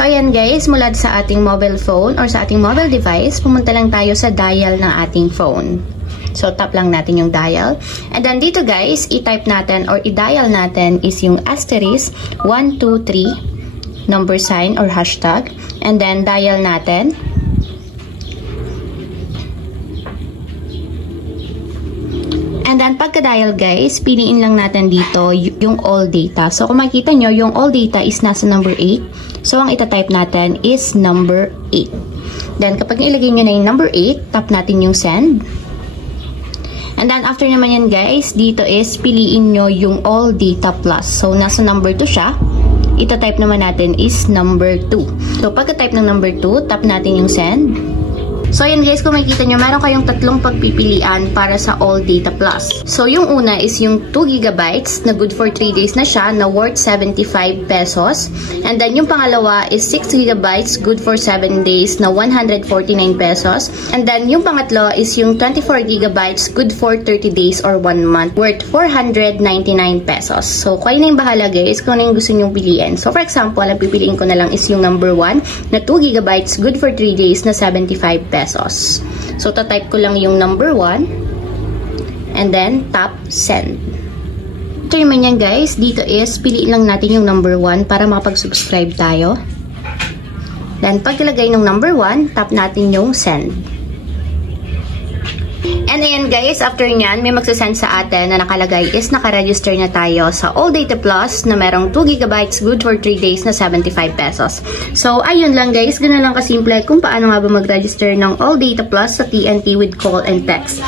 So, ayan guys, mula sa ating mobile phone or sa ating mobile device, pumunta lang tayo sa dial ng ating phone. So, tap lang natin yung dial. And then dito guys, i-type natin or i-dial natin is yung asterisk 123 number sign or hashtag. And then, dial natin. And then, pagka-dial guys, piliin lang natin dito yung all data. So, kung makikita nyo, yung all data is nasa number 8. So, ang itatype natin is number 8. Then, kapag ilagay nyo na yung number 8, tap natin yung send. And then, after naman yan guys, dito is piliin nyo yung all data plus. So, nasa number 2 siya. Itatype naman natin is number 2. So, pagka-type ng number 2, tap natin yung send. So, ayan guys, kung makikita nyo, meron kayong tatlong pagpipilian para sa All Data Plus. So, yung una is yung 2 GB na good for 3 days na siya na worth 75 pesos. And then, yung pangalawa is 6 GB good for 7 days na 149 pesos. And then, yung pangatlo is yung 24 GB good for 30 days or 1 month worth 499 pesos. So, kayo na yung bahala guys kung ano yung gusto nyong piliin. So, for example, ang pipiliin ko na lang is yung number 1 na 2 GB good for 3 days na 75 pesos. So, tatype ko lang yung number 1 and then tap send. Ito naman yan guys, dito is piliin lang natin yung number 1 para makapag-subscribe tayo. Then, pag ilagay ng number 1, tap natin yung send. And ayan guys, after nyan, may magsasend sa atin na nakalagay is nakaregister na tayo sa All Data Plus na merong 2 GB good for 3 days na 75 pesos. So, ayun lang guys, ganoon lang kasimple kung paano nga ba mag-register ng All Data Plus sa TNT with call and text.